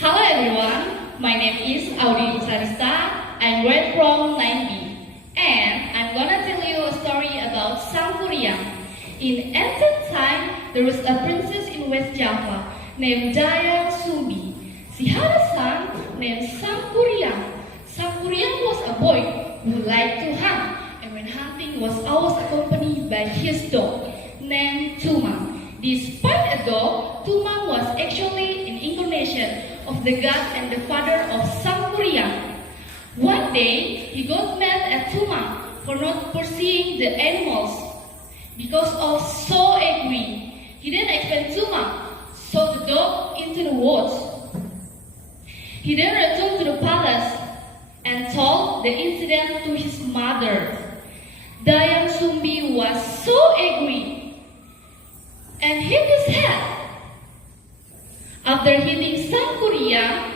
Hello everyone, my name is Audi Sarista. I'm grade from 9B, and I'm gonna tell you a story about Sangkuriang. In ancient time, there was a princess in West Java named Dayang Sumbi. She had a son named Sangkuriang. Sangkuriang was a boy who liked to hunt, and when hunting was always accompanied by his dog named Tumang. Despite a dog, Tumang was actually an incarnation of the god and the father of Sangkuriang. One day, he got mad at Tumang for not pursuing the animals. Because of so angry, he then expelled Tumang, so the dog into the woods. He then returned to the palace and told the incident to his mother. Dayang Sumbi was so angry and hit his head. After hitting Sangkuriang,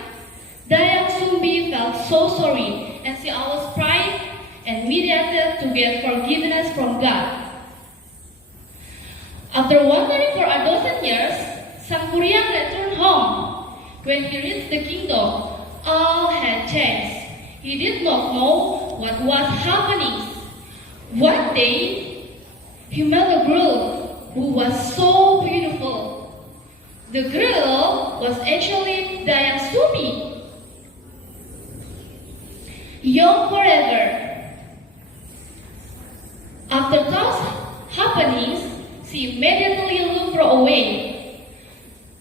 Dayang Sumbi felt so sorry, and she always prayed and meditated to get forgiveness from God. After wandering for a dozen years, Sangkuriang returned home. When he reached the kingdom, all had changed. He did not know what was happening. One day, he met a girl who was so beautiful. The girl was actually Dayang Sumbi. Young forever. After those happenings, she immediately looked for a way.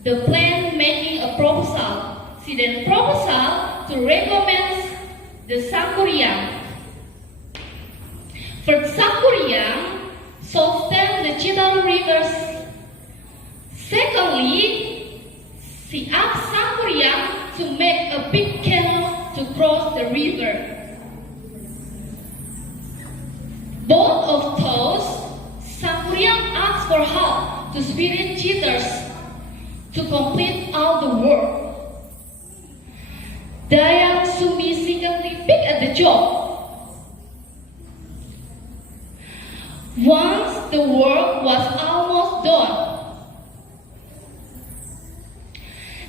The plan making a proposal. She then proposed to recommend the Sangkuriang. First, Sangkuriang should stem the Citarum rivers. Secondly, she asked Sangkuriang to make a big canal to cross the river. Both of those, Sangkuriang asked for help to spirit cheaters to complete all the work. Dayang Sumbi secretly picked at the job. Once the work was almost done,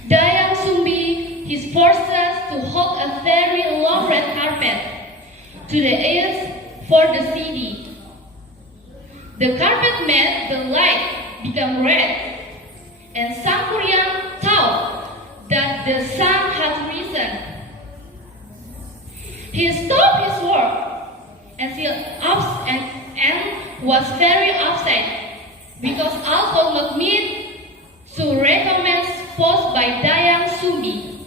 Dayang Sumbi his forces to hold a very long red carpet to the east for the city. The carpet made the light become red, and Sangkuriang thought that the sun had risen. He stopped his work and was very upset because all could not meet to recommend posed by Dayang Sumbi.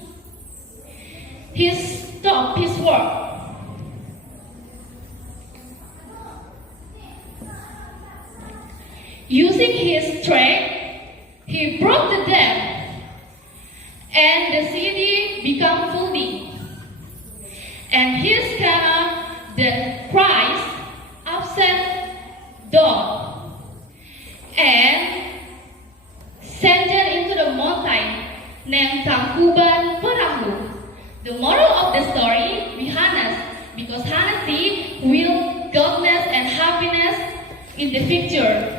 He stopped his work. Using his strength, he broke the dam, and the city became flooding. And his canal, the Christ, upset dog, and sent it into the mountain named Tangkuban Perahu. The moral of the story, be honest, because honesty will godliness and happiness in the future.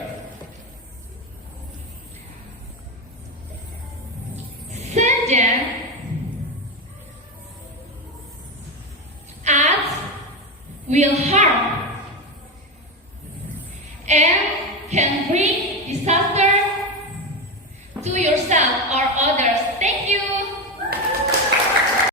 Second, acts will harm